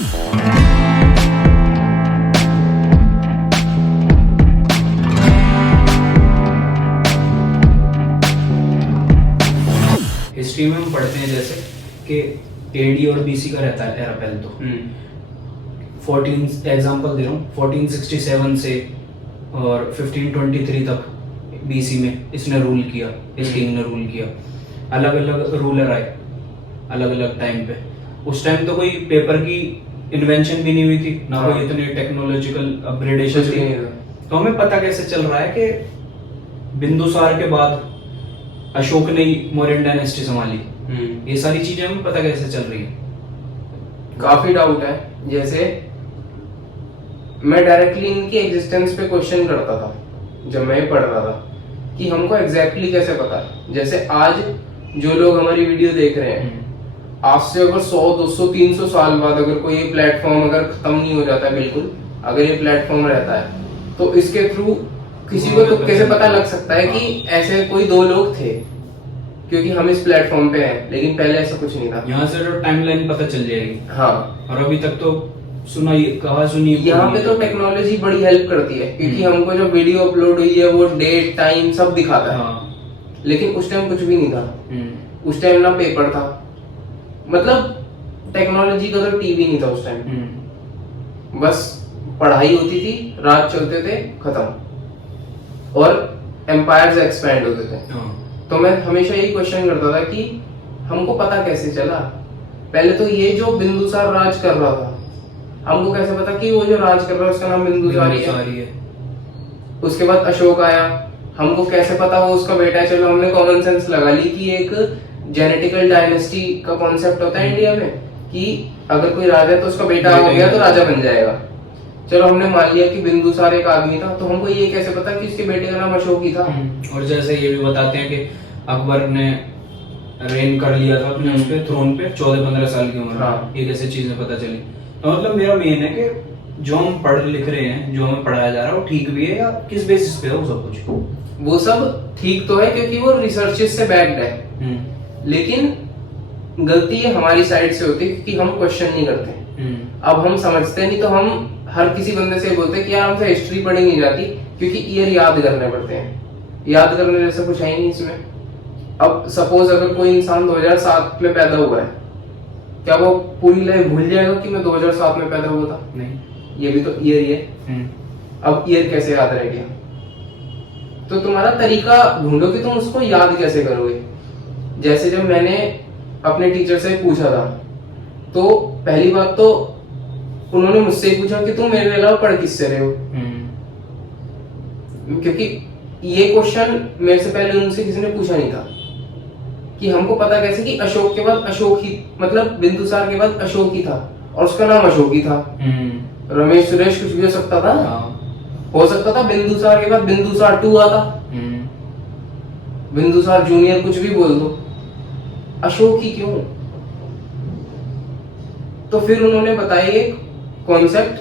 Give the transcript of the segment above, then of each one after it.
History में हम पढ़ते हैं जैसे कि एडी और बीसी का रहता है एरा पहले तो 14 एग्जांपल दे रहा हूँ 1467 से और 1523 तक बीसी में इसने रूल किया, इस किंग ने रूल किया। अलग अलग रूलर आए अलग अलग टाइम पे। उस टाइम तो कोई पेपर की इन्वेंशन भी नहीं हुई थी ना, कोई इतनी टेक्नोलॉजिकल अपग्रेडेशन थी। तो हमें पता कैसे चल रहा है कि बिंदुसार के बाद अशोक ने मौर्यन डायनेस्टी संभाली। ये सारी चीजें हमें पता कैसे चल रही है? काफी डाउट है। जैसे मैं डायरेक्टली इनकी एग्जिस्टेंस पे क्वेश्चन करता था जब मैं पढ़ रहा था कि हमको एग्जैक्टली कैसे पता है। जैसे आज जो लोग हमारी वीडियो देख रहे हैं, आज से अगर 100, 200, 300 साल बाद अगर कोई ये प्लेटफॉर्म अगर खत्म नहीं हो जाता है बिल्कुल, अगर ये प्लेटफॉर्म रहता है तो इसके थ्रू किसी को तो कैसे पता लग सकता है कि ऐसे कोई दो लोग थे, क्योंकि हम इस प्लेटफॉर्म पे हैं। लेकिन पहले ऐसा कुछ नहीं था। यहाँ से जो टाइमलाइन पता चल जाएगी। हाँ, और अभी तक तो कहा सुनी। यहाँ पे तो टेक्नोलॉजी बड़ी हेल्प करती है, क्योंकि हमको जो वीडियो अपलोड हुई है वो डेट टाइम सब दिखाता है। लेकिन उस टाइम कुछ भी नहीं था। उस टाइम ना पेपर था, मतलब टेक्नोलॉजी का तो टीवी नहीं था उस टाइम। बस पढ़ाई होती थी, रात चलते थे, खत्म, और एम्पायर्स एक्सपैंड होते थे। तो मैं हमेशा यही क्वेश्चन करता था कि हमको पता कैसे चला। पहले तो ये जो बिंदुसार राज कर रहा था, हमको कैसे पता कि वो जो राज कर रहा है उसका नाम बिंदुसारी है। उसके बाद अशोक आया, हमको कैसे पता वो उसका बेटा है। चलो हमने कॉमन सेंस लगा ली कि एक जेनेटिकल डायनेस्टी का कॉन्सेप्ट होता है इंडिया में कि अगर कोई राजा है तो उसका बेटा हो गया तो राजा बन जाएगा। चलो हमने मान लिया कि बिंदुसार एक आदमी था, तो हमको ये कैसे पता कि उसके बेटे का नाम अशोक ही था। और जैसे ये भी बताते हैं कि अकबर ने रेन कर लिया था अपने उस पे थ्रोन पे 14-15 साल की उम्र में। ये कैसे चीजें पता चली? तो मतलब मेरा मेन है कि जो हम पढ़ लिख रहे हैं, जो हमें पढ़ाया जा रहा है वो ठीक भी है या किस बेसिस पे है वो सब कुछ? वो सब ठीक तो है क्योंकि वो रिसर्चेस से बैक्ड है, लेकिन गलती ये हमारी साइड से होती है क्योंकि हम क्वेश्चन नहीं करते। अब हम समझते नहीं तो हम हर किसी बंदे से बोलते हैं कि यार हमसे हिस्ट्री पढ़ी नहीं जाती, क्योंकि ईयर याद करने पड़ते हैं। याद करने जैसा कुछ है ही नहीं इसमें। अब सपोज अगर कोई इंसान 2007 में पैदा हुआ है, क्या वो पूरी लाइफ भूल जाएगा कि मैं 2007 में पैदा हुआ था? नहीं, ये भी तो ईयर ही है। अब ईयर कैसे याद रह गया? तो तुम्हारा तरीका ढूंढो कि तुम उसको याद कैसे करोगे। जैसे जब मैंने अपने टीचर से पूछा था, तो पहली बात तो उन्होंने मुझसे ही पूछा कि तुम मेरे अलावा पढ़ किससे रहे हो, क्योंकि ये क्वेश्चन मेरे से पहले उनसे किसी ने पूछा नहीं था कि हमको पता कैसे कि अशोक के बाद अशोक ही, मतलब बिंदुसार के बाद अशोक ही था और उसका नाम अशोक ही था। रमेश सुरेश कुछ भी हो सकता था। हो सकता था बिंदुसार के बाद बिंदुसार 2 आता, बिंदुसार जूनियर, कुछ भी बोल दो, अशोक ही क्यों? तो फिर उन्होंने बताया एक कॉन्सेप्ट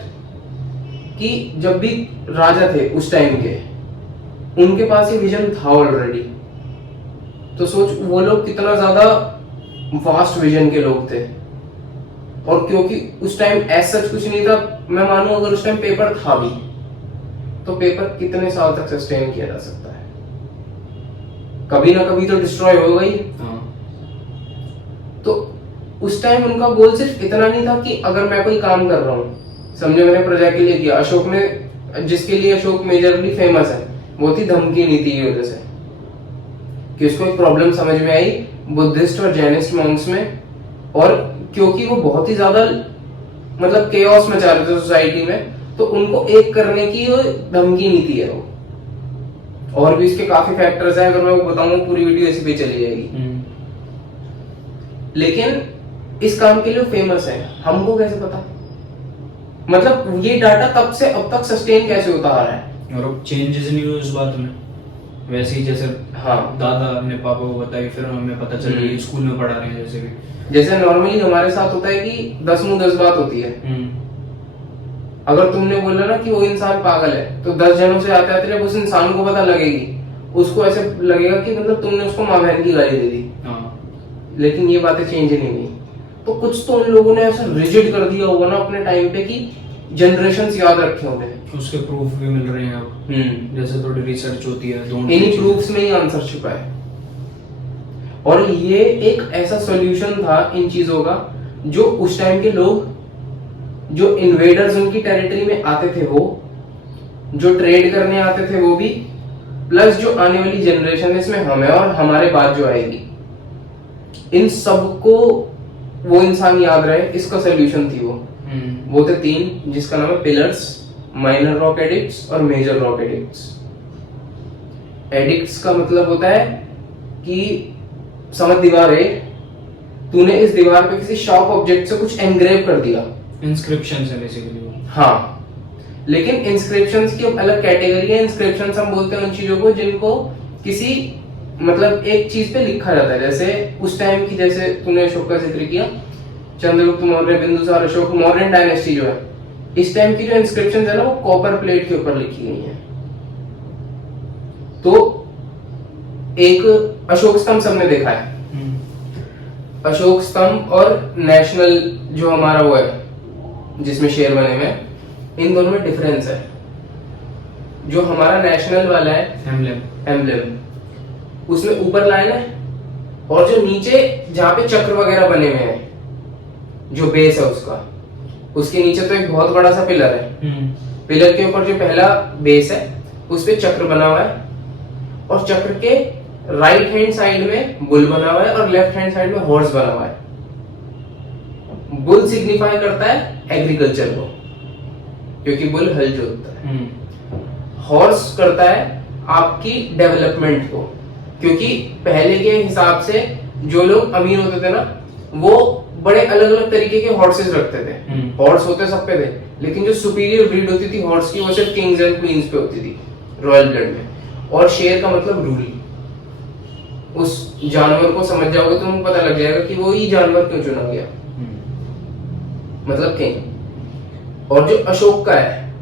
कि जब भी राजा थे उस टाइम के, उनके पास ये विजन था ऑलरेडी। तो सोच वो लोग कितना ज्यादा वास्ट विजन के लोग थे। और क्योंकि उस टाइम ऐसा कुछ नहीं था, मैं मानूं अगर उस टाइम पेपर था भी तो पेपर कितने साल तक सस्टेन किया जा सकता है? कभी ना कभी तो डिस्ट्रॉय होगा ही। तो उस टाइम उनका गोल सिर्फ इतना नहीं था कि अगर मैं कोई काम कर रहा हूँ, समझो मैंने प्रजा के लिए किया। अशोक ने, जिसके लिए अशोक मेजरली फेमस है, वो थी धमकी नीति की वजह से, कि उसको एक प्रॉब्लम समझ में आई बुद्धिस्ट और जैनिस्ट मॉन्क्स में, और क्योंकि वो बहुत ही ज्यादा मतलब केओस मचा रहे थे सोसाइटी में, तो उनको एक करने की वो धमकी नीति है वो। और भी इसके काफी फैक्टर्स हैं, अगर मैं वो बताऊंगा पूरी वीडियो इसी पे चली जाएगी। लेकिन इस काम के लिए फेमस है, हमको कैसे पता? मतलब ये डाटा तब से अब तक सस्टेन कैसे होता आ रहा है? और अब चेंजेस नहीं हुए उस बात में, वैसे ही जैसे दादा ने पापा को बताई, फिर हमें पता चल रही, स्कूल में पढ़ा रहे हैं। जैसे भी जैसे नॉर्मली हमारे साथ होता है कि 10 मुंह 10 बात होती है। अगर तुमने बोला ना कि वो इंसान पागल है, तो 10 जनों से आते आते जब उस इंसान को पता लगेगी, उसको ऐसे लगेगा कि मतलब तुमने उसको माँ बहन की गाली दे दी। लेकिन ये बातें चेंज नहीं हुई। तो कुछ तो उन लोगों ने ऐसा रिजिड कर दिया होगा ना अपने टाइम पे कि जनरेशंस याद रखे होंगे। उसके प्रूफ भी मिल रहे हैं अब, जैसे थोड़ी रिसर्च होती है, इन्हीं प्रूफ्स में ही आंसर छुपा है। और ये एक ऐसा सॉल्यूशन था इन चीजों का जो उस टाइम के लोग, जो इन्वेडर्स उनकी टेरिटरी में आते थे वो, जो ट्रेड करने आते थे वो भी, प्लस जो आने वाली जनरेशन है इसमें हम है और हमारे बाद जो आएगी, इन सबको वो इंसान याद रहे, इसका सॉल्यूशन थी वो थे 3, जिसका नाम है पिलर्स, माइनर रॉक एडिक्ट्स और मेजर रॉक एडिक्ट्स। एडिक्ट्स का मतलब होता है कि समझ दीवार है, तूने इस दीवार पे किसी शार्प ऑब्जेक्ट से कुछ एनग्रेव कर दिया, इंस्क्रिप्शन है बेसिकली। हाँ, लेकिन इंस्क्रिप्शंस की अलग कैटेगरी है। इंस्क्रिप्शंस हम बोलते हैं उन चीजों को जिनको किसी मतलब एक चीज पे लिखा जाता है। जैसे उस टाइम की, जैसे तूने अशोक का जिक्र किया, चंद्रगुप्त मौर्य, बिंदुसार, अशोक, मौर्यन डायनेस्टी जो है, इस टाइम की जो इंस्क्रिप्शंस है ना वो कॉपर प्लेट के ऊपर लिखी गई है। तो एक अशोक स्तंभ सबने देखा है, अशोक स्तंभ और नेशनल जो हमारा वो है जिसमें शेर बने हुए हैं, इन दोनों में डिफरेंस है। जो हमारा नेशनल वाला है एम्ब्लेम, उसमें ऊपर लाइन है, और जो नीचे जहां पे चक्र वगैरह बने हुए हैं, जो बेस है उसका, उसके नीचे तो एक बहुत बड़ा सा पिलर है। पिलर के ऊपर जो पहला बेस है उस पे चक्र बना हुआ है, और चक्र के राइट हैंड साइड में बुल बना हुआ है और लेफ्ट हैंड साइड में हॉर्स बना हुआ है। बुल सिग्निफाई करता है एग्रीकल्चर को, क्योंकि बुल हल जोतता है। हॉर्स करता है आपकी डेवलपमेंट को, क्योंकि पहले के हिसाब से जो लोग अमीर होते थे ना, वो बड़े अलग अलग तरीके के हॉर्सेस रखते थे। हॉर्स होते सब पे थे, लेकिन जो सुपीरियर ब्रीड होती थी हॉर्स की, वो सिर्फ किंग्स एंड क्वींस पे होती थी, रॉयल ब्लड में। और शेर का मतलब रूल। उस जानवर को समझ जाओगे तो तुमको पता लग जाएगा कि वो ही जानवर क्यों चुना गया, मतलब किंग। और जो अशोक का है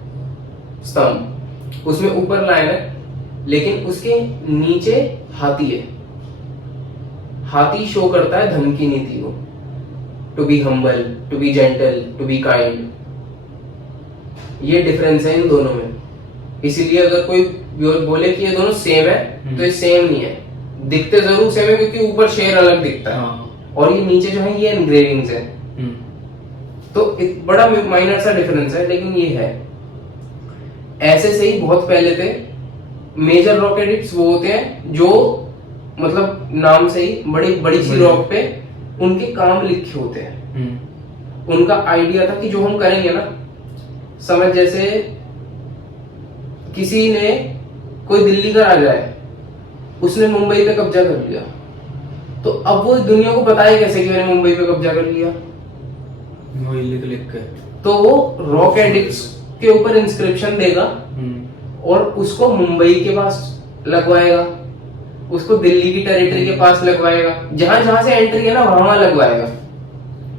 स्तंभ, उसमें ऊपर लाइन है, लेकिन उसके नीचे हाथी है। हाथी शो करता है धन की नीति को, to be humble, to be gentle, to be kind. ये डिफरेंस है इन दोनों में। इसीलिए अगर कोई बोले कि ये दोनों सेम है, तो ये सेम नहीं है। दिखते जरूर सेम है, क्योंकि ऊपर शेर अलग दिखता है, और ये नीचे जो है ये एनग्रेविंग्स है। तो एक बड़ा माइनर सा डिफरेंस है, लेकिन ये है। ऐसे से ही बहुत पहले थे। मेजर रॉक एडिक्ट्स वो होते हैं जो मतलब नाम से ही बड़ी बड़ी सी रॉक पे उनके काम लिखे होते हैं। उनका आइडिया था कि जो हम करेंगे ना, समझ जैसे किसी ने, कोई दिल्ली का राजा है, उसने मुंबई पे कब्जा कर लिया, तो अब वो दुनिया को बताए कैसे कि मैंने मुंबई पे कब्जा कर लिया? वो लिख के, तो वो रॉक एडिक्ट्स के ऊपर इंस्क्रिप्शन देगा और उसको मुंबई के पास लगवाएगा, उसको दिल्ली की टेरिटरी के पास लगवाएगा, जहां जहां से एंट्री है ना वहां लगवाएगा,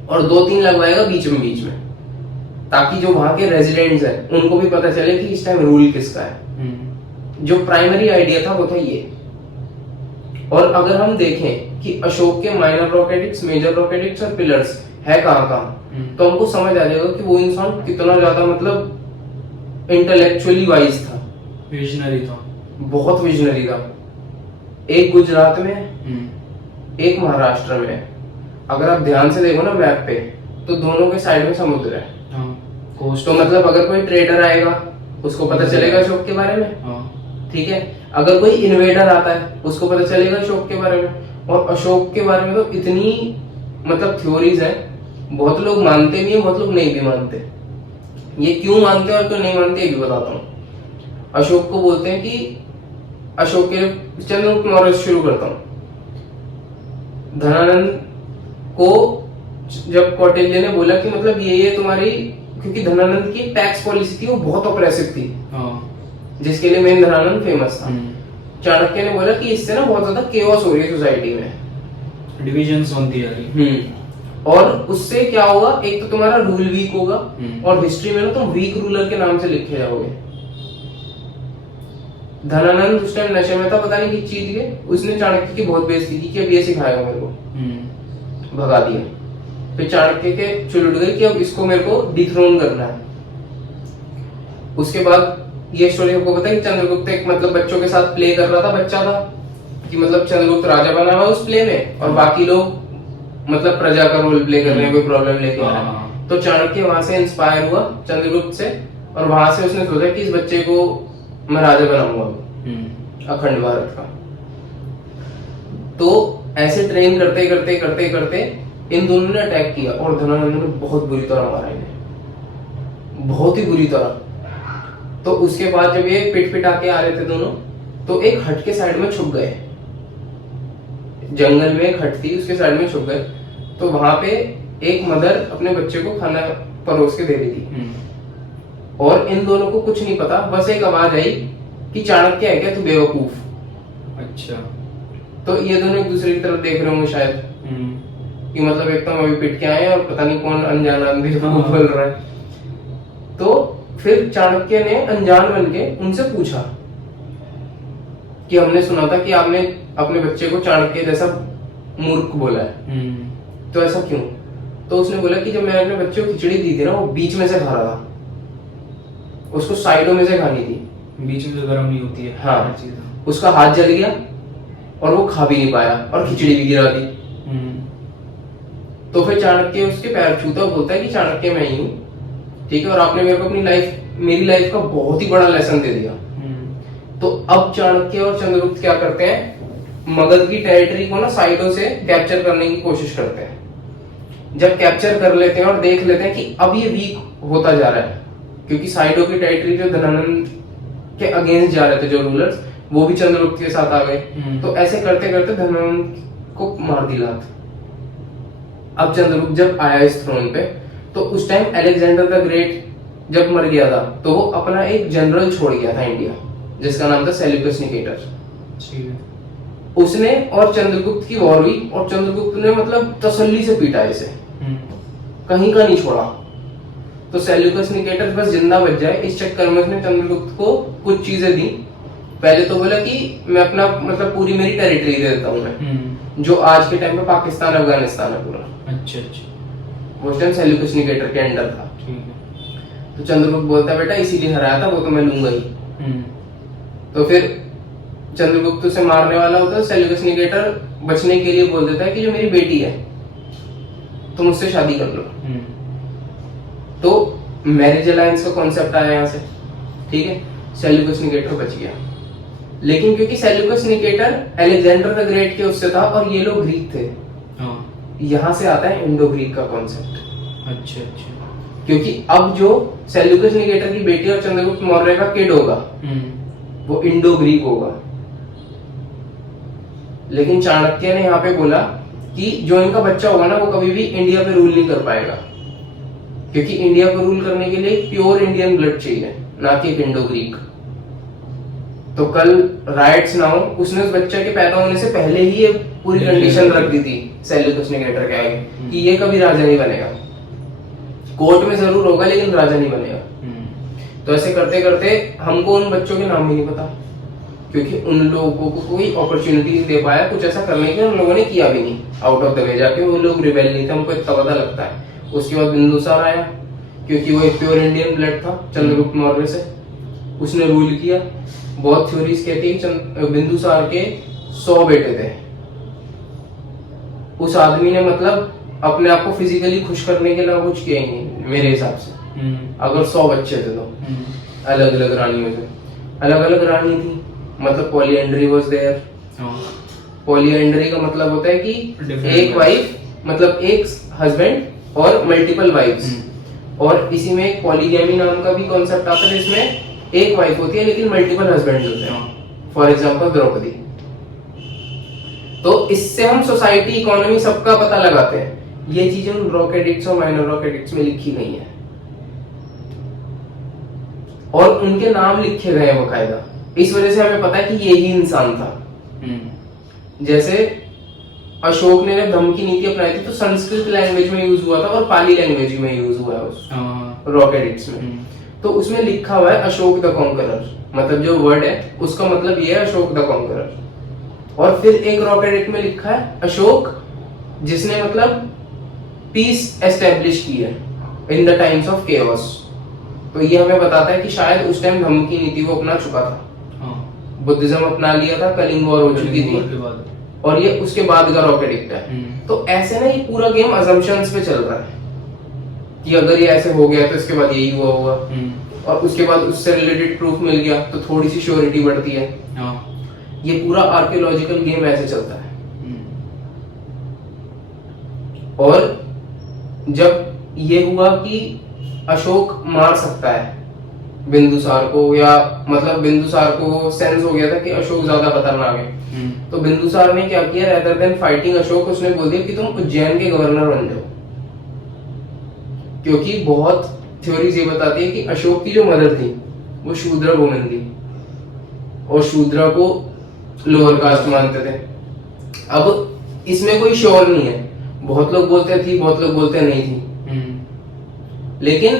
और 2-3 लगवाएगा बीच में, ताकि जो वहां के रेजिडेंट्स हैं उनको भी पता चले कि इस टाइम रूल किसका है। जो प्राइमरी आइडिया था वो था ये। और अगर हम देखें कि अशोक के minor rock edicts, major rock edicts और पिलर्स है कहाँ, तो हमको समझ आ जाएगा कि वो इंसान कितना ज्यादा मतलब इंटेलेक्चुअली वाइज था, विजनरी था, बहुत विजनरी था। एक गुजरात में, एक महाराष्ट्र में। अगर आप ध्यान से देखो ना मैप पे, तो दोनों के साइड में समुद्र है। तो मतलब अगर कोई ट्रेडर आएगा उसको पता चलेगा अशोक के बारे में, ठीक है। अगर कोई इन्वेडर आता है उसको पता चलेगा अशोक के बारे में। और अशोक के बारे में तो इतनी मतलब थ्योरीज है, बहुत लोग मानते भी हैं, बहुत लोग नहीं भी मानते। ये क्यों मानते हैं और क्यों नहीं मानते ये भी बताता हूँ। अशोक को बोलते हैं कि अशोक के, चंद्रगुप्त मौर्य से शुरू करता हूँ। धनानंद को जब कौटिल्य ने बोला कि मतलब ये तुम्हारी, क्योंकि धनानंद की टैक्स पॉलिसी थी वो बहुत ऑप्रेसिव थी, जिसके लिए मेन धनानंद फेमस था। चाणक्य ने बोला कि इससे ना बहुत ज्यादा केओस हो रही है सोसाइटी में, डिविजन्स बनती जा रही। और उससे क्या होगा, एक तो तुम्हारा रूल वीक होगा, और हिस्ट्री में ना तुम वीक रूलर के नाम से लिखे जाओगे। धनानंद उस टाइम नशे में था, पता नहीं किस चीज के, उसने चाणक्य की बहुत बेइज्जती की कि अब ये सिखाएगा मेरे को, भगा दिया। फिर चाणक्य के चुल उठ गई कि अब इसको मेरे को डिथ्रोन करना है। उसके बाद ये स्टोरी आपको पता है कि चंद्रगुप्त एक मतलब बच्चों के साथ प्ले कर रहा था, बच्चा था कि मतलब चंद्रगुप्त राजा बना हुआ उस प्ले में और बाकी लोग मतलब प्रजा का रोल प्ले कर रहे हैं, कोई प्रॉब्लम लेके आ रहा है। तो चाणक्य वहां से इंस्पायर हुआ चंद्रगुप्त से और वहां से उसने सोचा कि इस बच्चे को मैं राजा बनाऊंगा अखंड भारत का। तो ऐसे ट्रेन करते करते करते करते इन दोनों ने अटैक किया और धनानंद ने बहुत बुरी तरह मारा इन्हें, बहुत ही बुरी तरह। तो उसके बाद जब ये पिट पिटा के आ रहे थे दोनों, तो एक हट के साइड में छुप गए, जंगल में एक हट थी उसके साइड में छुप गए। तो वहां पे एक मदर अपने बच्चे को खाना परोस के दे रही थी और इन दोनों को कुछ नहीं पता, बस एक आवाज आई कि चाणक्य है क्या तू बेवकूफ। अच्छा। तो ये दोनों एक दूसरे की तरफ देख रहे होंगे शायद कि मतलब एकदम अभी पिट के आए और पता नहीं कौन अनजान आदमी बोल रहा है। तो फिर चाणक्य ने अनजान बन के उनसे पूछा कि हमने सुना था कि आपने अपने बच्चे को चाणक्य जैसा मूर्ख बोला है, तो ऐसा क्यों? तो उसने बोला कि जब मैंने अपने बच्चे को खिचड़ी दी थी ना, वो बीच में से खा रहा था, उसको साइडों में से खानी थी, बीच में से गर्म नहीं होती है। हाँ, उसका हाथ जल गया और वो खा भी नहीं पाया और खिचड़ी भी गिरा दी। तो फिर चाणक्य उसके पैर छूता और बोलता है कि चाणक्य मैं ही हूँ, ठीक है, और आपने मेरे को मेरी लाइफ का बहुत ही बड़ा लेसन दे दिया। तो अब चाणक्य और चंद्रगुप्त क्या करते हैं, मगध की टेरिटरी को ना साइडों से कैप्चर करने की कोशिश करते हैं। जब कैप्चर कर लेते हैं और देख लेते हैं कि अब ये वीक होता जा रहा है, क्योंकि साइडों की टेरिटरी जो धनानंद के अगेंस्ट जा रहे थे जो रूलर्स, वो भी चंद्रगुप्त के साथ आ गए। तो ऐसे करते करते धनानंद को मार दी लात। अब चंद्रगुप्त जब आया इस थ्रोन पे, तो उस टाइम अलेक्जेंडर द ग्रेट जब मर गया था, तो वो अपना एक जनरल छोड़ गया था इंडिया, जिसका नाम था सेल्यूकस निकेटर। उसने और चंद्रगुप्त की वॉर हुई और चंद्रगुप्त ने मतलब तसल्ली से पीटा इसे, कहीं का नहीं छोड़ा। तो सेल्यूकस निकेटर बस जिंदा बच जाए इस चक्कर में उसने चंद्रगुप्त को कुछ चीजें दी। पहले तो बोला कि मैं अपना मतलब पूरी मेरी टेरिटरी दे देता हूँ मैं, जो आज के टाइम में पाकिस्तान अफगानिस्तान है पूरा। अच्छा अच्छा। वो टाइम सेल्यूकस निकेटर के अंडर था। तो चंद्रगुप्त बोलता है बेटा इसीलिए हराया था, वो तो मैं लूंगा ही। तो फिर चंद्रगुप्त उसे मारने वाला होता है, सेल्यूकस निकेटर बचने के लिए बोल देता है कि जो मेरी बेटी है तुम उससे शादी कर लो। तो मैरिज अलायंस का कॉन्सेप्ट आया यहाँ से, ठीक है। सेल्यूकस निकेटर बच गया, लेकिन क्योंकि Seleucus Nicator Alexander the great के उससे था और ये लोग ग्रीक थे, यहाँ से आता है इंडो ग्रीक का कॉन्सेप्ट। अच्छा अच्छा। क्योंकि अब जो सेल्यूकस निकेटर की बेटी और चंद्रगुप्त मौर्य का किड होगा वो इंडो ग्रीक होगा। लेकिन चाणक्य ने यहाँ पे बोला कि जो इनका बच्चा होगा ना वो कभी भी इंडिया पे रूल नहीं कर पाएगा, क्योंकि इंडिया को रूल करने के लिए प्योर इंडियन ब्लड चाहिए, ना कि इंडो ग्रीक। तो कल राइट्स ना हो, उसने उस बच्चे के पैदा होने से पहले ही ये पूरी कंडीशन रख दी थी सेल्यूकस निकेटर के आगे कि ये कभी राजा नहीं बनेगा, कोर्ट में जरूर होगा लेकिन राजा नहीं बनेगा। तो ऐसे करते करते हमको उन बच्चों के नाम भी नहीं पता, क्योंकि उन लोगों को कोई अपॉर्चुनिटी नहीं दे पाया कुछ ऐसा करने की, उन लोगों ने किया भी नहीं आउट ऑफ द वे जाके, वो लोग रिबेल नहीं थे, हमको इतना पता लगता है। उसके बाद बिंदुसार आया, क्योंकि वो एक प्योर इंडियन ब्लड था चंद्रगुप्त मौर्य से, उसने रूल किया। बहुत थ्योरीज कहती है बिंदुसार के 100 बेटे थे। उस आदमी ने मतलब अपने आप को फिजिकली खुश करने के अलावा कुछ किया ही नहीं मेरे हिसाब से। अगर 100 बच्चे थे तो अलग अलग रानियों से, अलग अलग रानी थी, मतलब पॉलीएंड्री वाज देयर। पॉलीएंड्री का मतलब होता है कि एक वाइफ मतलब एक हस्बैंड और मल्टीपल वाइफ्स, और इसी में एक पॉलीगैमी नाम का भी कॉन्सेप्ट आता है जिसमें एक वाइफ होती है लेकिन मल्टीपल हस्बैंड होते हैं, फॉर एग्जांपल द्रौपदी। तो इससे हम सोसाइटी इकोनॉमी सबका पता लगाते हैं। ये चीजें उन रॉक एडिक्ट्स और माइनर रॉक एडिक्ट्स में लिखी गई है और उनके नाम लिखे गए हैं बकायदा। इस वजह से हमें पता है कि ये ही इंसान था। जैसे अशोक ने जब धम्म की नीति अपनाई थी तो संस्कृत लैंग्वेज में यूज हुआ था और पाली लैंग्वेज में यूज हुआ है उस रॉक एडिक्ट्स में। तो उसमें लिखा हुआ है अशोक द कॉन्करर, मतलब जो वर्ड है उसका मतलब ये है अशोक द कॉन्करर। और फिर एक रॉक एडिक्ट में लिखा है अशोक जिसने मतलब पीस एस्टेब्लिश की है in the times of chaos. तो ये हमें बताता है कि शायद उस टाइम धम्म की नीति को अपना चुका था, बुद्धिज्म अपना लिया था, कलिंग वॉर हो चुकी थी, और ये उसके बाद का रॉकेट इक्ट है। तो ऐसे ना ये पूरा गेम अजम्पशंस पे चल रहा है कि अगर ये ऐसे हो गया तो इसके बाद यही हुआ होगा, और उसके बाद उससे रिलेटेड प्रूफ मिल गया तो थोड़ी सी श्योरिटी बढ़ती है। ये पूरा आर्कियोलॉजिकल गेम ऐसे चलता है। और जब ये हुआ कि अशोक मार सकता है बिंदुसार को, या मतलब बिंदुसार को सेंस हो गया था कि अशोक ज्यादा खतरनाक है, तो बिंदुसार ने क्या किया, रेदर देन फाइटिंग अशोक, उसने बोल दिया कि तुम उज्जैन के गवर्नर बन जाओ। क्योंकि बहुत थ्योरीज ये बताती है कि अशोक की जो मदर थी वो शूद्र वुमन थी, और शूद्र को लोअर कास्ट मानते थे। अब इसमें कोई श्योर नहीं है, बहुत लोग बोलते थी, बहुत लोग बोलते नहीं थी, लेकिन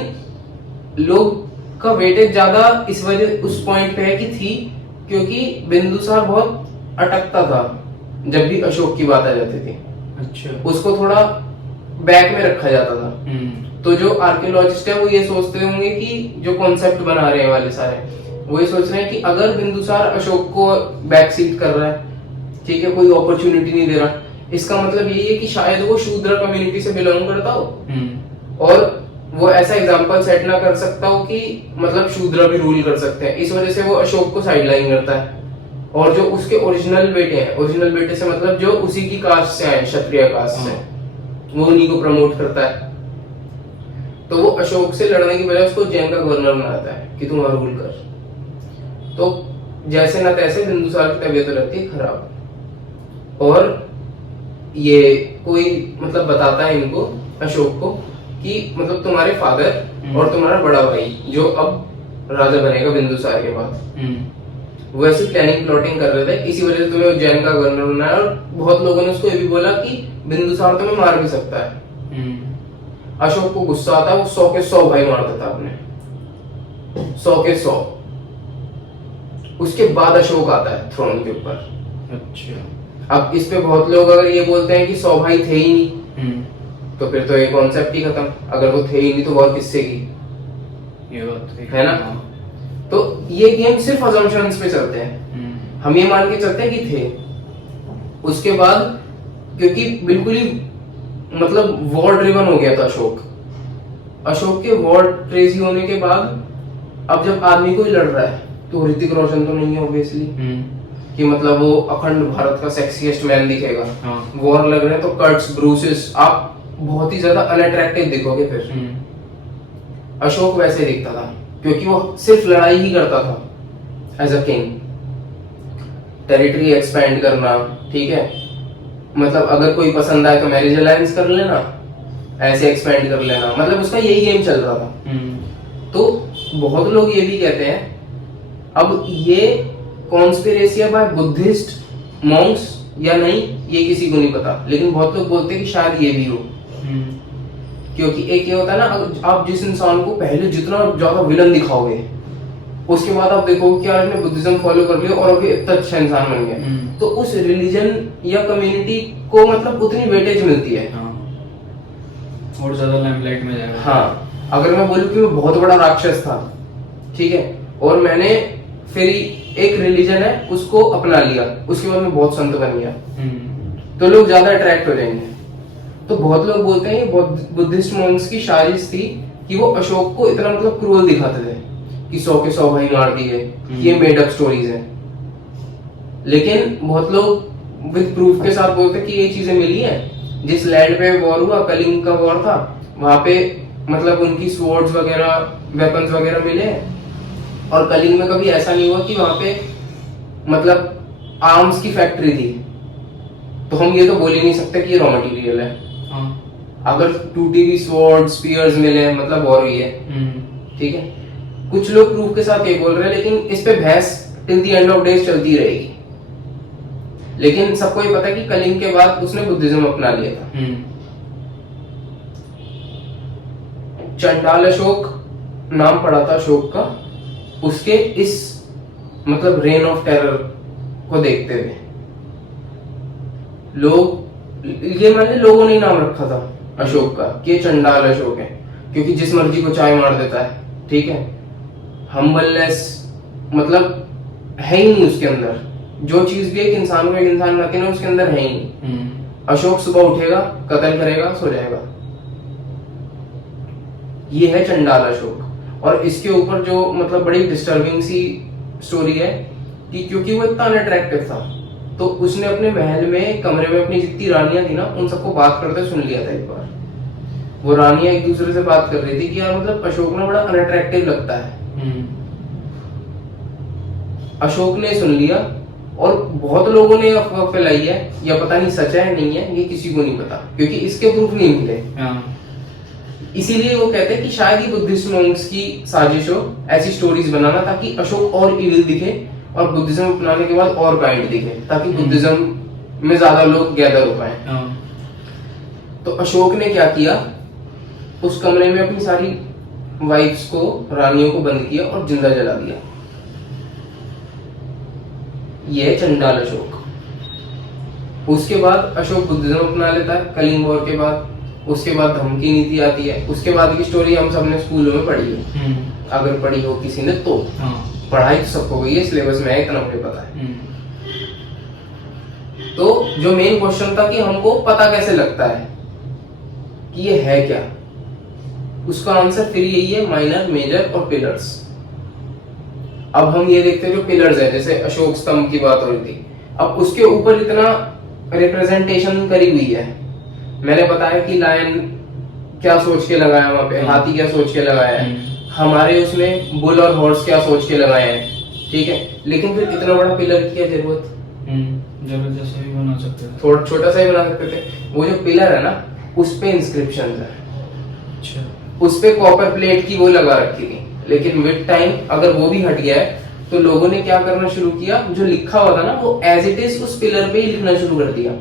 लोग का वेटेज ज्यादा इस वजह उस पॉइंट पे है कि थी, क्योंकि बिंदुसार बहुत अटकता था जब भी अशोक की बात आ जाती थी। अच्छा। उसको थोड़ा बैक में रखा जाता था। तो जो आर्कियोलॉजिस्ट है वो ये सोचते होंगे कि जो कॉन्सेप्ट बना रहे हैं वाले सारे, वो ये सोच रहे हैं कि अगर बिंदुसार अशोक को बैक सीट कर रहा है, ठीक है, कोई अपॉर्चुनिटी नहीं दे रहा, इसका मतलब यही है कि शायद वो शूद्र कम्युनिटी से बिलोंग करता हो, और वो ऐसा एग्जांपल सेट ना कर सकता हो कि मतलब शूद्र भी रूल कर सकते हैं। इस वजह से वो अशोक को साइडलाइन करता है, और जो उसके ओरिजिनल बेटे हैं, ओरिजिनल बेटे से मतलब जो उसी की कास्ट से आए, क्षत्रिय कास्ट से, वो उन्हीं को प्रमोट करता है। तो वो अशोक से लड़ने की बजाय उसको उज्जैन का गवर्नर बनाता है कि तुम रूल कर। तो जैसे ना तैसे बिंदुसार की तबीयत हो जाती है खराब, और ये कोई मतलब बताता है इनको, अशोक को, कि मतलब तुम्हारे फादर और तुम्हारा बड़ा भाई जो अब राजा बनेगा बिंदुसार के बाद, वो ऐसी प्लानिंग प्लॉटिंग कर रहे थे, इसी वजह से तुम्हें उज्जैन का गवर्नर बनाया। और बहुत लोगों ने उसको ये भी बोला कि बिंदुसार तुम्हें मार भी सकता है। अशोक को गुस्सा आता है, वो 100 के 100 भाई मार देता अपने, 100 के 100। उसके बाद अशोक आता है थ्रोन के ऊपर। अच्छा। अब इस पे बहुत लोग अगर ये बोलते हैं कि 100 भाई थे ही नहीं, तो फिर तो ये कॉन्सेप्ट ही खत्म। अगर वो थे ही नहीं तो वॉर किससे की, ये बात है ना। तो ये गेम सिर्फ अजम्पशंस पे चलते हैं। हम ये मान के चलते हैं कि थे, उसके बाद क्योंकि बिल्कुल ही मतलब वॉर ड्रिवन हो गया था अशोक के वॉर क्रेजी होने के बाद अब जब आदमी कोई लड़ रहा है तो ऋतिक रोशन तो नहीं है ऑब्वियसली, कि मतलब वो अखंड भारत का सेक्सीएस्ट मैन दिखेगा। वॉर लग रहे हैं तो कट्स, ब्रूसेस, आप बहुत ही ज्यादा अनअट्रैक्टिव दिखोगे। फिर अशोक वैसे दिखता था क्योंकि वो सिर्फ लड़ाई ही करता था as a king. Territory expand करना, ठीक है, मतलब अगर कोई पसंद आए तो मैरिज अलायंस कर लेना, ऐसे एक्सपेंड कर लेना, मतलब उसका यही गेम चल रहा था। तो बहुत लोग ये भी कहते हैं, अब ये कॉन्स्पिरेसी बाय बुद्धिस्ट मॉन्क्स या नहीं ये किसी को नहीं पता, लेकिन बहुत लोग बोलते हैं कि शायद ये भी हो। क्योंकि एक ये होता है ना, आप जिस इंसान को पहले जितना ज्यादा विलन दिखाओगे उसके बाद आप देखोगे कि यार इसने बुद्धिज्म फॉलो कर लिया और अभी इतना अच्छा इंसान बन गया, तो उस रिलीजन या कम्युनिटी को मतलब उतनी वेटेज मिलती है, और ज्यादा लाइमलाइट में जाएगा। हाँ, अगर मैं बोलूं कि मैं बहुत बड़ा राक्षस था, ठीक है, और मैंने फिर एक रिलीजन है उसको अपना लिया, उसके बाद मैं बहुत संत बन गया, तो लोग ज्यादा अट्रैक्ट हो जाएंगे। तो बहुत लोग बोलते हैं ये बुद्धिस्ट मॉन्क्स की साजिश थी कि वो अशोक को इतना मतलब क्रूअल दिखाते थे कि 100 के 100 भाई मार दिए, ये मेड अप स्टोरीज हैं। लेकिन बहुत लोग विद प्रूफ के साथ बोलते कि ये चीजें मिली हैं। जिस लैंड पे वॉर हुआ, कलिंग का वॉर था, वहां पे मतलब उनकी स्वॉर्ड्स वगैरह, वेपन्स वगैरह मिले हैं। और कलिंग में कभी ऐसा नहीं हुआ कि वहां पे मतलब आर्म्स की फैक्ट्री थी, तो हम ये तो बोल ही नहीं सकते कि ये रॉ मटेरियल है। अगर टूटी हुई स्वॉर्ड, स्पीयर्स मिले, मतलब वॉर हुई है, ठीक है। कुछ लोग प्रूफ के साथ ये बोल रहे हैं, लेकिन इस पे बहस till the end of days चलती रहेगी। लेकिन सबको ये पता है कि कलिंग के बाद उसने बुद्धिज्म अपना लिया था। चंडाल अशोक नाम पड़ा था अशोक का, उसके इस मतलब रेन ऑफ टेरर को देखते हुए। लोग ये मान लोगों ने नाम रखा था अशोक का कि ये चंडाल अशोक है, क्योंकि जिस मर्जी को चाय मार देता है, ठीक है। हम्बलनेस मतलब है ही नहीं उसके अंदर, जो चीज भी एक इंसान को एक इंसान बनाती है ना, उसके अंदर है ही नहीं। अशोक सुबह उठेगा, कत्ल करेगा, सो जाएगा, ये है चंडाल अशोक। और इसके ऊपर जो मतलब बड़ी डिस्टर्बिंग सी स्टोरी है कि क्योंकि वो इतना अनअट्रैक्टिव था, तो उसने अपने महल में कमरे में अपनी जितनी रानियां थी ना, उन सबको बात करते सुन लिया था एक बार। वो रानियां एक दूसरे से बात कर रही थी कि यार मतलब अशोक ना बड़ा अनअट्रैक्टिव लगता है। अशोक ने सुन लिया और बहुत लोगों ने अफवाह फैलाई है, या पता नहीं सच है नहीं है, ये किसी को नहीं पता, क्योंकि इसके प्रूफ नहीं मिले। इसीलिए वो कहते हैं कि शायद ये बुद्धिस्ट मॉन्क्स की साजिश हो ऐसी स्टोरीज बनाना, ताकि अशोक और इविल दिखे और बुद्धिज्म अपनाने के बाद और काइंड दिखे, ताकि बुद्धिज्म में ज्यादा लोग गैदर हो पाए। तो अशोक ने क्या किया, उस कमरे में अपनी सारी वाइफ्स को, रानियों को बंद किया और जिंदा जला दिया। यह है चंडाल अशोक। उसके बाद अशोक बुद्धिज्म अपना लेता है कलिंग वॉर के बाद। उसके बाद धमकी नीति आती है। उसके बाद की स्टोरी हम सबने स्कूलों में पढ़ी है, अगर पढ़ी हो किसी ने तो। पढ़ाई तो सबको गई है, सिलेबस में है, इतना मुझे पता है। तो जो मेन क्वेश्चन था कि हमको पता कैसे लगता है कि ये है क्या, उसका आंसर फिर यही है, माइनर, मेजर और पिलर्स। अब हम ये देखते हैं जो पिलर्स है, जैसे अशोक स्तंभ की बात हो रही थी, अब उसके ऊपर इतना रिप्रेजेंटेशन करी हुई है। मैंने बताया कि लायन क्या सोच के लगाया वहां पे, हाथी क्या सोच के लगाया है, हमारे उसमें बुल और हॉर्स क्या सोच के लगाए हैं, ठीक है। लेकिन फिर इतना बड़ा पिलर की क्या जरूरत, जबरदस्त भी बना सकते थे, थोड़ा छोटा सा ही बना सकते थे। वो जो पिलर है ना, उस पे इंस्क्रिप्शन है, अच्छा, उस पे कॉपर प्लेट की वो लगा रखी थी। लेकिन विद टाइम अगर वो भी हट गया है, तो लोगों ने क्या करना शुरू किया, जो लिखा हुआ था ना वो एज इट इज उस पिलर पे ही लिखना शुरू कर दिया,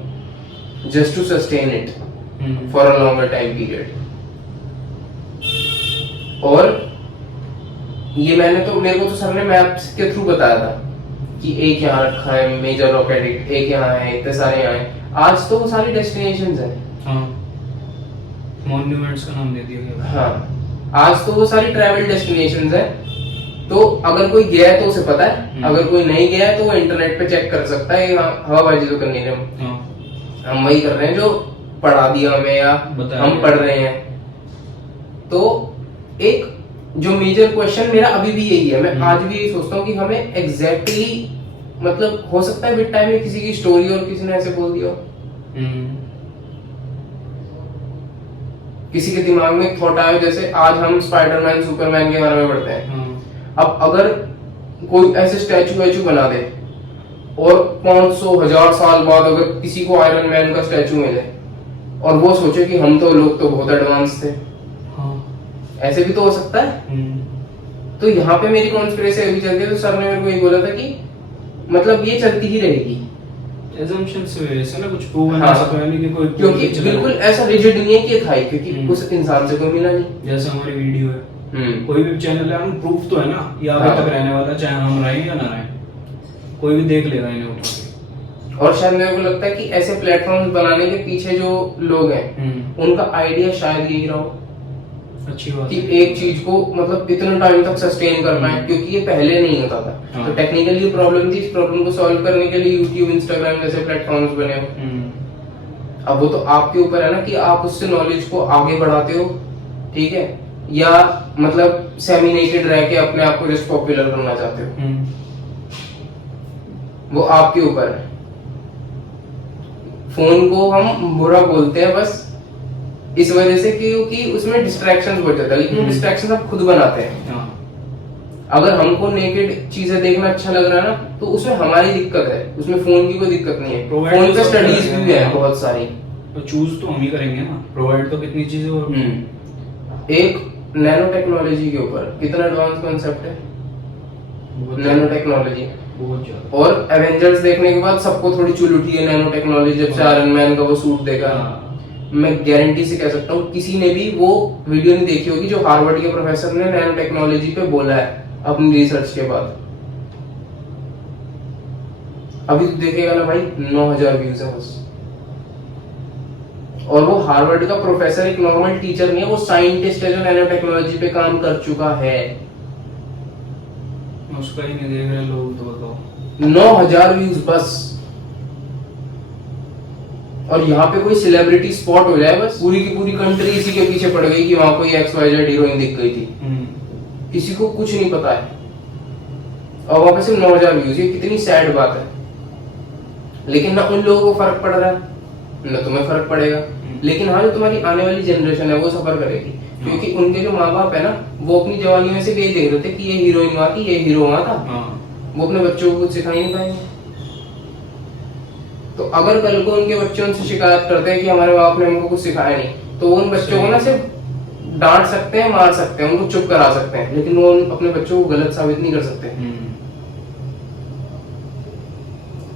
just to sustain it for a longer time period. और ये मेरे को तो सर ने मैप्स के थ्रू बताया था कि एक यहाँ रखा है मेजर रॉकेट, एक यहाँ है, इतने सारे यहाँ है। आज तो वो सारी डेस्टिनेशंस हैं, मॉन्यूमेंट्स का नाम दे दिया गया। हाँ, आज तो वो सारी ट्रैवल डेस्टिनेशंस है। तो अगर कोई गया है तो उसे पता है, अगर कोई नहीं गया है तो वो इंटरनेट पे चेक कर सकता है। हवाबाजी तो करनी है, हम वही कर रहे हैं जो पढ़ा दिया हमें या हम पढ़ रहे हैं। तो एक जो मेजर क्वेश्चन मेरा अभी भी यही है, मैं आज भी यही सोचता हूँ कि हमें एग्जैक्टली मतलब हो सकता है विद टाइम में किसी की स्टोरी और किसी ने ऐसे बोल दिया, किसी के दिमाग में एक थॉट आया, जैसे आज हम स्पाइडरमैन, सुपरमैन के बारे में पढ़ते हैं। अब अगर कोई ऐसे स्टैचू बना दे और 500,000 साल बाद अगर किसी को आयरन मैन का स्टैचू मिले और वो सोचे कि हम तो लोग तो बहुत एडवांस थे, ऐसे भी तो हो सकता है। तो यहाँ पे मेरी कॉन्स्पिरेसी अभी चलती है। तो सर ने मेरे को ये बोला था कि मतलब ये चलती ही रहेगी, assumptions से वैसे ना कुछ प्रूव नहीं सकता है कि कोई, क्योंकि बिल्कुल ऐसा रिजिड नहीं है कि ये था ही, क्योंकि उस इंसान से कोई मिला नहीं। जैसे हमारी वीडियो है, कोई भी चैनल है, हम प्रूफ तो है ना, ये आगे तक रहने वाला, चाहे हम रहें या ना रहें, कोई भी देख लेगा इन्हें उठा के। और शायद मेरे को लगता है कि ऐसे प्लेटफॉर्म्स बनाने के पीछे जो लोग हैं, उनका आइडिया शायद यही रहा हो, अच्छी बात कि एक चीज को मतलब इतने टाइम तक सस्टेन कर पाए, क्योंकि ये पहले नहीं होता था। तो टेक्निकली प्रॉब्लम थी, इस प्रॉब्लम को सॉल्व करने के लिए यूट्यूब, इंस्टाग्राम जैसे प्लेटफॉर्म्स बने हो। अब वो तो आपके ऊपर है ना कि आप उससे नॉलेज को आगे बढ़ाते हो, ठीक है, या मतलब सेमी नेकेड रह के अपने आप को जस्ट पॉपुलर करना चाहते हो, वो आपके ऊपर है। फोन को हम बुरा बोलते हैं बस इस वजह से क्योंकि उसमें डिस्ट्रैक्शंस बहुत ज्यादा, लेकिन डिस्ट्रैक्शंस आप खुद बनाते हैं। अगर हमको नेकेड चीजें देखना अच्छा लग रहा है ना, तो उसमें हमारी दिक्कत है, उसमें फोन की कोई दिक्कत नहीं है। फोन पे स्टडीज भी है बहुत सारी, तो चूज तो हम ही करेंगे ना, प्रोवाइड तो कितनी चीजें और एक नैनो टेक्नोलॉजी के ऊपर कितना एडवांस कॉन्सेप्ट है नैनो टेक्नोलॉजी, बहुत ज्यादा। और एवेंजर्स देखने के बाद सबको थोड़ी चुल उठी है नैनो टेक्नोलॉजी, जब से आयरन मैन का वो सूट देखा। मैं गारंटी से कह सकता हूँ किसी ने भी वो वीडियो नहीं देखी होगी जो हार्वर्ड के प्रोफेसर ने नैनो टेक्नोलॉजी पे बोला है अपनी रिसर्च के बाद। अभी तो देखेगा ना भाई 9,000 व्यूज है बस, और वो हार्वर्ड का प्रोफेसर, एक नॉर्मल टीचर नहीं है, वो साइंटिस्ट है जो नैनो टेक्नोलॉजी पे काम कर चुका है। उसका ही नहीं देख रहे लोग तो बताओ। 9,000 व्यूज बस। और यहाँ पे कोई सेलिब्रिटी स्पॉट हो जाए बस पूरी की पूरी कंट्री इसी के पीछे पड़ गई कि वहां कोई XYZ हीरोइन दिख गई थी। किसी को कुछ नहीं पता है और वहां पे सिर्फ 9,000 व्यूज। ये कितनी सैड बात है। लेकिन ना उन लोगों को फर्क पड़ रहा है ना तुम्हें फर्क पड़ेगा। लेकिन हाँ, जो तुम्हारी आने वाली जनरेशन है वो सफर करेगी, क्योंकि उनके जो माँ बाप है ना, वो अपनी जवानी में से ये देख रहे थे कि ये हीरोइन वहां थी, ये हीरो वहां था। वो अपने बच्चों को कुछ सिखा ही नहीं पाएंगे। तो अगर कल को उनके बच्चे उनसे शिकायत करते हैं कि हमारे बाप ने हमको कुछ सिखाया नहीं, तो वो उन बच्चों को ना सिर्फ डांट सकते हैं, मार सकते हैं, उनको चुप करा सकते हैं, लेकिन वो अपने बच्चों को गलत साबित नहीं कर सकते।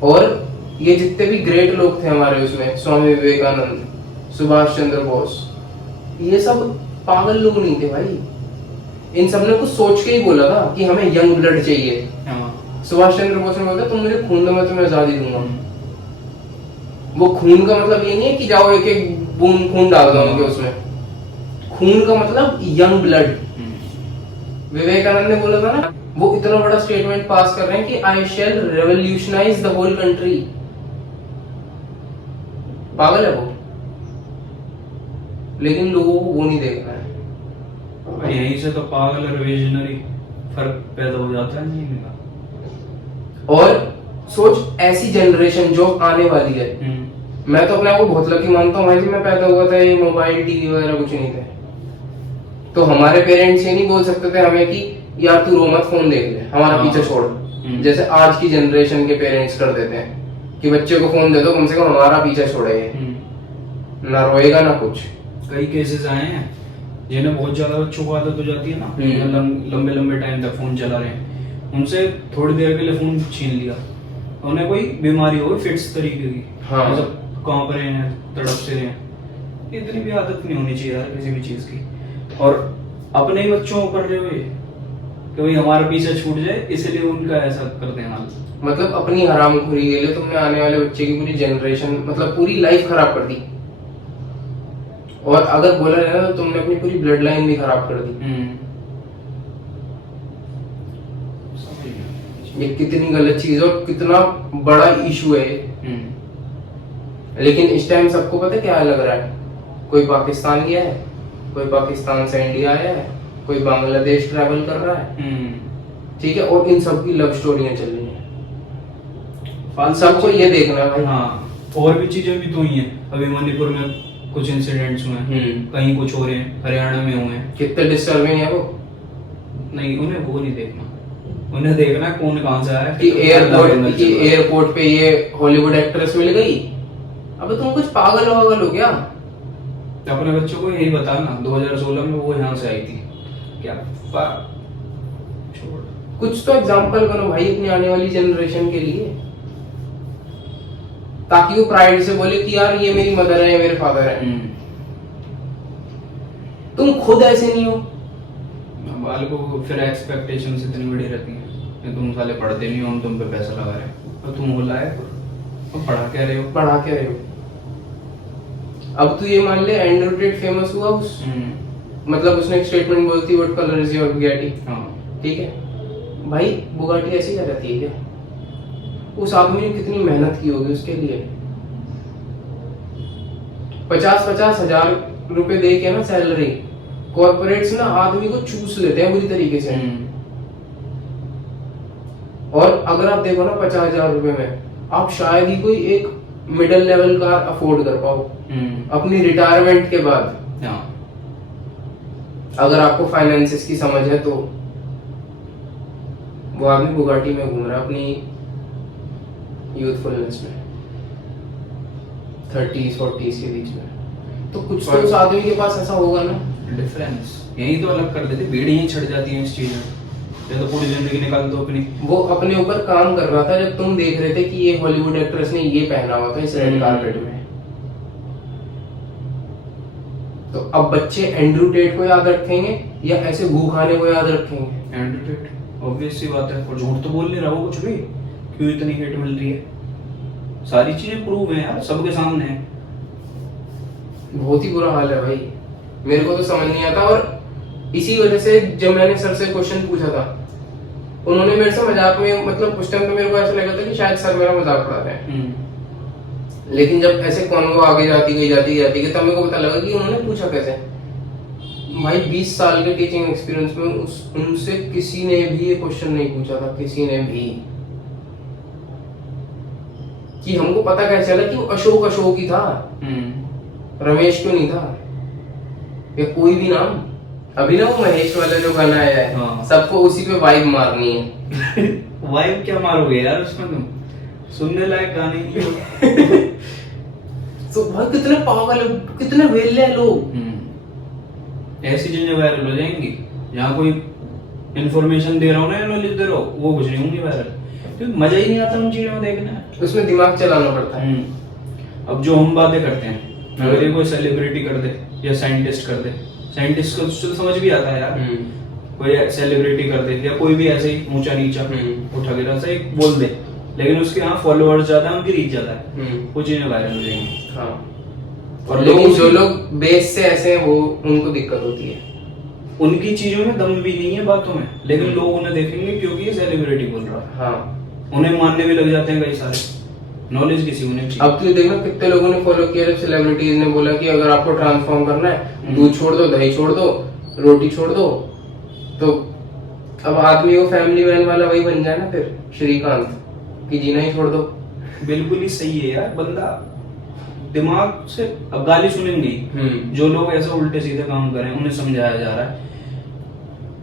और ये जितने भी ग्रेट लोग थे हमारे उसमें, स्वामी विवेकानंद, सुभाष चंद्र बोस, ये सब पागल लोग नहीं थे भाई। इन सब ने कुछ सोच के ही बोला था कि हमें यंग ब्लड चाहिए। सुभाष चंद्र बोस ने बोला तुम मुझे खून दो, मैं तुम्हें आजादी दूंगा। वो खून का मतलब ये नहीं है कि जाओ एक एक बूंद खून डाल दो उनके उसमें। खून का मतलब यंग ब्लड। विवेकानंद ने बोला था ना, वो इतना बड़ा स्टेटमेंट पास कर रहे हैं कि आई शैल रेवोल्यूशनाइज द होल कंट्री। पागल है वो, लेकिन लोगों को वो नहीं देखना है। यहीं से तो पागल और विजनरी फर्क पैदा हो जाता है। नहीं मिला। और सोच ऐसी जनरेशन जो आने वाली है, मैं तो अपने आप को बहुत लकी मानता हूँ भाई जी। मैं पैदा हुआ था ये मोबाइल टीवी वगैरह कुछ नहीं थे, तो हमारे पेरेंट्स ये नहीं बोल सकते थे हमें कि यार तू रो मत, फोन देख ले, हमारा पीछे छोड़। जैसे आज की जनरेशन के पेरेंट्स कर देते हैं कि बच्चे को फोन दे दो, कम से कम हमारा पीछे छोड़ेगा, ना रोएगा ना कुछ। कई केसेस आए हैं जिन्हें बहुत ज्यादा बच्चों को आदत हो जाती है ना, लंबे लंबे टाइम तक फोन चला रहे हैं, उनसे थोड़ी देर के लिए फोन छीन लिया, उन्हें कोई बीमारी हो गई फिट्स तरीके की, मतलब कांप रहे हैं, तड़प से रहे हैं। इतनी भी आदत नहीं होनी चाहिए यार किसी भी चीज की। और अपने ही बच्चों को कर रहे हो ये कि भाई हमारा पीछे छूट जाए, इसलिए उनका ऐसा करते हैं हाल। मतलब अपनी हरामखोरी के लिए तुमने आने वाले बच्चे की पूरी जनरेशन, मतलब पूरी लाइफ खराब कर दी। और अगर बोला जाए ना तो तुमने अपनी पूरी ब्लड लाइन भी खराब कर दी। ये कितनी गलत चीज है और कितना बड़ा इशू है। लेकिन इस टाइम सबको पता है क्या लग रहा है, कोई पाकिस्तान गया है, कोई पाकिस्तान से इंडिया आया है, कोई बांग्लादेश ट्रैवल कर रहा है, ठीक है, और इन सब की लव स्टोरियां चल रही हैं। सबको ये देखना है भाई। हाँ, और भी चीजें भी तो हुई हैं। अभी मणिपुर में कुछ इंसिडेंट्स हुए हैं, कहीं कुछ हो रहे हैं, हरियाणा में हुए हैं। कितने डिस्टर्बिंग है वो। नहीं, उन्हें वो नहीं देखना, उन्हें देखना कौन कहां से आया। कि एयरपोर्ट पे ये हॉलीवुड एक्ट्रेस मिल गई। अबे तुम कुछ पागल हो क्या। अपने बच्चों को यही बताना 2016 में वो यहाँ से आई थी क्या। छोड़, कुछ तो एग्जाम्पल बनो भाई अपनी आने वाली जनरेशन के लिए, ताकि वो प्राइड से बोले कि यार ये मेरी मदर है, ये मेरे फादर है। तुम खुद ऐसे नहीं हो। बाल को फिर एक्सपेक्टेशंस इतनी बड़ी रहती हैं, तुम साले पढ़ते नहीं हो, हम तुम पे पैसा लगा रहे हैं, तो तुम हो लायक तो पढ़ा क्या रहे हो। अब तू ये मान ले एंड्रू टेट फेमस हुआ मतलब उसने एक स्टेटमेंट बोलती, what colour is your Bugatti. ठीक है भाई, बुगाटी ऐसी क्या रहती है क्या। उस आदमी ने कितनी मेहनत की होगी उसके लिए। 50-50 हजार रुपए दे के ना सैलरी, कॉर्पोरेट्स ना आदमी को चूस लेते हैं बुरी तरीके से। और अगर आप देखो ना 50,000 रुपए में आप शायद ही कोई एक मिडिल लेवल कार अफोर्ड कर पाओ अपनी रिटायरमेंट के बाद। अगर आपको फाइनेंसेस की समझ है तो वो आदमी बुगाटी में घूम रहा है अपनी यूथफुलनेस में, 30s-40s के बीच में। तो कुछ तो उस आदमी के पास ऐसा होगा ना। डिफरेंस यही तो अलग कर देते, भीड़ यही छट जाती है इस चीज में। तो पूरी जिंदगी निकाल दो अपनी। वो अपने ऊपर काम कर रहा था जब तुम देख रहे थे कि ये हॉलीवुड एक्ट्रेस ने ये पहना हुआ था इस रेड कार्पेट में। तो अब बच्चे एंड्रू टेट को याद रखेंगे या ऐसे भूखाने को याद रखेंगे। एंड्रू टेट ऑब्वियस सी बात है, और झूठ तो बोल नहीं रहा वो कुछ भी। क्यों इतनी हेट मिल रही है, सारी चीजें प्रूव है यार, सबके सामने है। बहुत ही बुरा हाल है भाई, मेरे को तो समझ नहीं आता। और इसी वजह से जब मैंने सर से क्वेश्चन पूछा था, उन्होंने मेरे से मजाक में, मतलब उस टाइम तो मेरे को ऐसा लगा था कि शायद सर मेरा मजाक उड़ा रहे हैं, लेकिन जब ऐसे कॉन्वो आगे जाती गई तब मेरे को पता लगा कि उन्होंने पूछा कैसे। भाई 20 साल के टीचिंग एक्सपीरियंस में उनसे किसी ने भी ये क्वेश्चन नहीं पूछा था, किसी ने भी, कि हमको पता कैसे चला कि वो अशोक ही था, रमेश क्यों नहीं था, या कोई भी नाम। अभी ना वो महेश वाला जो गाना आया है, हाँ। सबको उसी पे वाइब मारनी है। वाइब क्या मारोगे यार उसमें, तुम सुनने लायक गाने नहीं हो। तो भाई कितने पागल है, कितने वेले हैं लोग। ऐसी चीजें वायरल हो जाएंगी जहाँ कोई इंफॉर्मेशन दे रहा हो ना या नॉलेज दे रहा हो, वो कुछ नहीं होंगी वायरल, क्योंकि मजा ही नहीं आता उन चीजों में देखने में। उसमें दिमाग चलाना पड़ता है। अब जो हम बातें करते हैं, अगर ये कोई सेलिब्रिटी कर दे या साइंटिस्ट कर दे, साइंटिस्ट को तो समझ भी आता है यार, कोई सेलिब्रिटी कर दे या कोई भी ऐसे ही ऊंचा नीचा उठा गिरा से बोल दे, लेकिन उसके यहाँ फॉलोअर्स ज्यादा है, उनकी रीच ज्यादा है, वो चीजें वायरल हो जाएंगी। हाँ। और लेकिन जो लोग बेस से ऐसे हैं, वो उनको दिक्कत होती है। उनकी चीजों में दम भी नहीं है बातों में, लेकिन लोग उन्हें देखेंगे क्योंकि ये सेलिब्रिटी बोल रहा है। हाँ। उन्हें मानने भी लग जाते हैं कई सारे, नॉलेज किसी उन्हें चाहिए। अब तो देखना कितने लोगों ने फॉलो किया जब सेलिब्रिटीज ने बोला कि अगर आपको ट्रांसफॉर्म करना है, दूध छोड़ दो, दही छोड़ दो, रोटी छोड़ दो, तो अब आदमी वो फैमिली मैन वाला वही बन जाए ना फिर, श्रीकांत, कि जीना ही छोड़ दो। बिल्कुल ही सही है यार, बंदा दिमाग से अब गाली सुनेंगे जो लोग ऐसे उल्टे सीधे काम करें, उन्हें समझाया जा रहा है।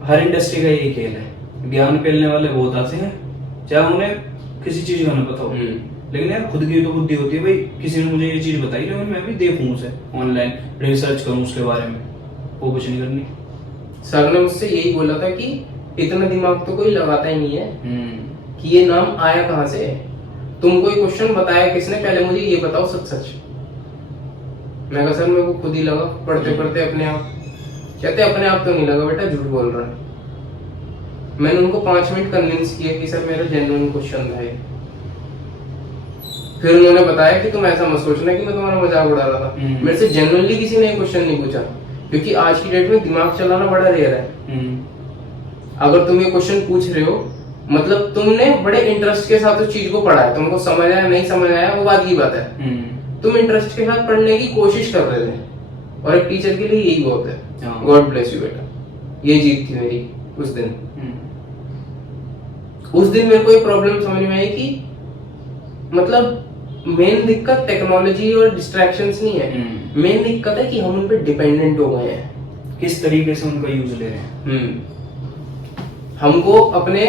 हर इंडस्ट्री का यही खेल है, ज्ञान फैलने वाले बहुत आते हैं, चाहे उन्हें किसी चीज का ना पता हो, लेकिन यार खुद की तो बुद्धि होती है भाई, किसी ने मुझे ये चीज बताई, लेकिन मैं भी देखूं उसे ऑनलाइन, रिसर्च करूं उसके बारे में, वो कुछ नहीं करनी। सर ने मुझसे यही बोला था कि इतना दिमाग तो कोई लगाता ही नहीं है कि ये नाम आया कहाँ से, तुम कोई क्वेश्चन बताया किसने, पहले मुझे ये बताओ सच सच। मैं कहा सर मेरे को खुद ही लगा पढ़ते पढ़ते अपने आप। कहते अपने आप तो नहीं लगा बेटा, झूठ बोल रहा है। मैंने उनको 5 मिनट कन्विंस किया कि सर मेरा जेन्युइन क्वेश्चन था ये। फिर उन्होंने बताया कि तुम ऐसा मत सोचना कि मैं तुम्हारा मजाक उड़ा रहा था, मेरे से जेन्युइनली किसी ने क्वेश्चन नहीं पूछा, क्योंकि आज की डेट में दिमाग चलाना बड़ा रेयर है। अगर तुम ये क्वेश्चन पूछ रहे हो, मतलब तुमने बड़े इंटरेस्ट के साथ उस चीज को पढ़ा है, तुमको समझ आया नहीं समझ आया वो बात की बात है, तुम इंटरेस्ट के साथ पढ़ने की कोशिश कर रहे थे, और एक टीचर के लिए यही बहुत है। गॉड ब्लेस यू बेटा, ये जीत थी मेरी उस दिन। उस दिन मेरे को ये प्रॉब्लम समझ में आई कि मतलब मेन दिक्कत टेक्नोलॉजी और डिस्ट्रैक्शंस नहीं है, मेन दिक्कत है कि हम उन पे डिपेंडेंट हो गए हैं, किस तरीके से उनका यूज ले रहे हैं। हमको अपने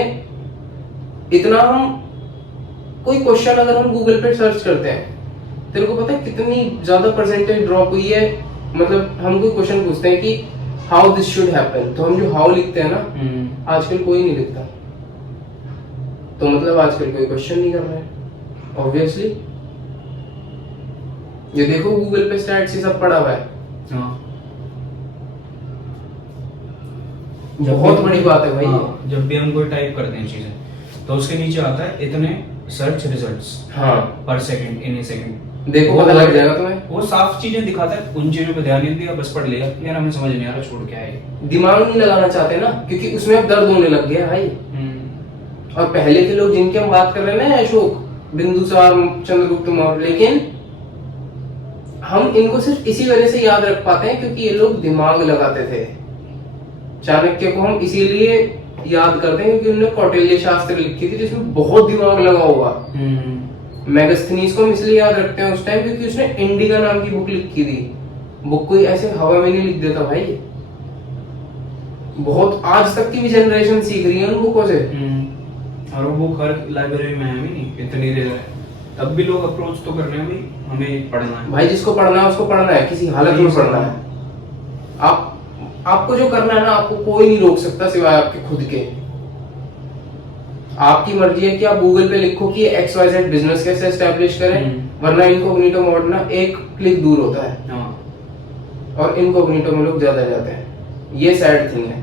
इतना, हम कोई क्वेश्चन अगर हम गूगल पे सर्च करते हैं, तेरे को पता है कितनी ज्यादा परसेंटेज ड्रॉप हुई है। मतलब हम कोई क्वेश्चन पूछते हैं कि हाउ दिस शुड हैपन, तो हम जो हाउ लिखते हैं ना, आजकल कोई नहीं लिखता, तो मतलब आजकल कोई क्वेश्चन नहीं कर रहा है ऑब्वियसली। ये देखो गूगल पे स्टैट्स ये सब पड़ा हुआ है। बहुत बड़ी बात है भाई। जब भी हम कोई टाइप करते हैं चीजें, तो उसके नीचे आता है इतने सर्च रिजल्ट्स पर सेकंड, इन ए सेकंड। देखो पता लग जाएगा तुम्हें, वो साफ चीजें दिखाता है, उन चीजों पे ध्यान नहीं दिया, बस पढ़ लिया, यार हमें समझ नहीं आ रहा, छोड़ के आए। दिमाग नहीं लगाना चाहते ना, क्योंकि उसमें अब दर्द होने लग गया भाई। और पहले के लोग जिनकी हम बात कर रहे हैं ना, अशोक, बिंदुसार, चंद्रगुप्त मौर्य, लेकिन हम इनको सिर्फ इसी वजह से याद रख पाते हैं क्योंकि ये लोग दिमाग लगाते थे। चाणक्य को हम इसीलिए याद करते हैं क्योंकि उन्होंने कौटिल्य शास्त्र लिखी थी जिसमें बहुत दिमाग लगा हुआ। मेगास्थनीज को हम इसलिए याद रखते हैं उस टाइम क्योंकि उसने इंडिका नाम की बुक लिखी थी। बुक कोई ऐसे हवा में नहीं लिख देता भाई, बहुत आज तक की भी जनरेशन सीख रही है उन बुकों से। और वो बुक हर लाइब्रेरी में है भी नहीं, इतनी रेयर है, तब भी लोग अप्रोच तो कर रहे हैं भाई, हमें पढ़ना है। भाई जिसको पढ़ना है उसको पढ़ना है, किसी हालत में पढ़ना है। आपको जो करना है ना, आपको कोई नहीं रोक सकता सिवाय आपके खुद के। आपकी मर्जी है कि आप गूगल पे लिखो कि XYZ बिजनेस कैसे एस्टेब्लिश करें, वरना इनकॉग्निटो मोड ना एक क्लिक दूर होता है, और इनकॉग्निटो में लोग ज्यादा जाते हैं। ये सैड थिंग है।